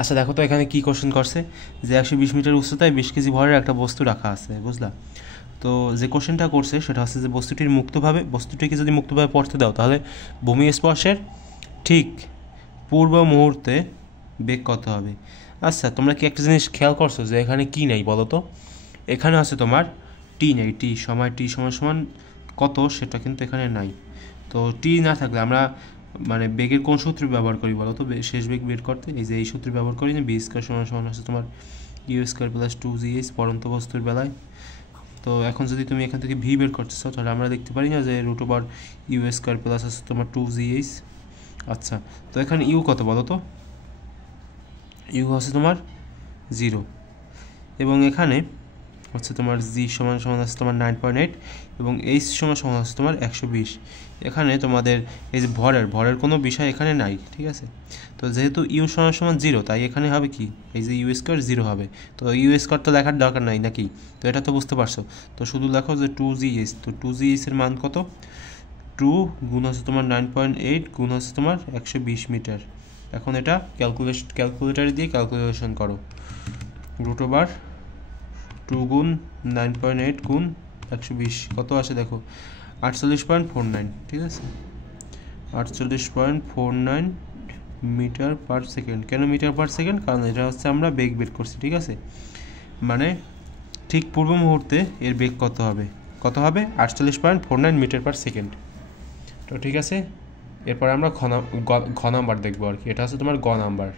আচ্ছা দেখো তো এখানে কি কোশ্চেন করছে, যে 120 মিটার উচ্চতায় 20 কেজি ভরের একটা বস্তু রাখা আছে, বুঝলা? তো যে কোশ্চেনটা করছে সেটা হচ্ছে যে বস্তুটিকে যদি মুক্তভাবে পড়তে দাও তাহলে ভূমি স্পর্শের ঠিক পূর্ব মুহূর্তে বেগ কত হবে। আচ্ছা তোমরা কি একটা জিনিস খেয়াল করছো যে এখানে কি নেই বলো তো? এখানে আছে তোমার টি নেই, টি সমান সমান কত সেটা কিন্তু এখানে নাই। তো টি না থাকলে আমরা মানে বেগের কোন সূত্র ব্যবহার করি বলো তো শেষ বেগ বের করতে? এই যে এই সূত্র ব্যবহার করি না, বি স্কোয়ার সমান সমান হচ্ছে তোমার ইউ স্কোয়ার প্লাস 2gh পরন্ত বস্তুর বেলায়। তো এখন যদি তুমি এখান থেকে ভি বের করতে চাও তাহলে আমরা দেখতে পারি না যে root over U square plus হচ্ছে তোমার 2gh। আচ্ছা তো এখানে ইউ কত বলো তো? ইউ হচ্ছে তোমার 0, এবং এখানে হচ্ছে তোমার জি সমান সমান আছে তোমার 9.8 এবং এইচ সমান সমান আছে তোমার 120। এখানে তোমাদের এই যে ভরের কোনো বিষয় এখানে নাই, ঠিক আছে? তো যেহেতু ইউ সমান সমান 0 তাই এখানে হবে কি, এই যে ইউ স্কোয়ার 0 হবে। তো ইউ স্কোয়ার তো লেখার দরকার নাই নাকি? তো এটা তো বুঝতে পারছো। তো শুধু লেখো যে 2gh, তো 2gh এর মান কত? 2 গুণ হচ্ছে তোমার 9.8 গুণ হচ্ছে তোমার 120 মিটার। এখন এটা ক্যালকুলেটার দিয়ে ক্যালকুলেশন করো। রুট ওভার 2 গুণ 9.8 গুণ 120 কত আসে দেখো, 48.49, ঠিক আছে? 48.49 মিটার পার সেকেন্ড। কেন মিটার পার সেকেন্ড? কারণ এটা হচ্ছে আমরা বেগ বের করছি, ঠিক আছে? মানে ঠিক পূর্ব মুহূর্তে এর বেগ কত হবে? 48.49 মিটার পার সেকেন্ড। তো ঠিক আছে, এরপর আমরা ঘ নাম্বার দেখবো আর কি। এটা হচ্ছে তোমার গ নাম্বার।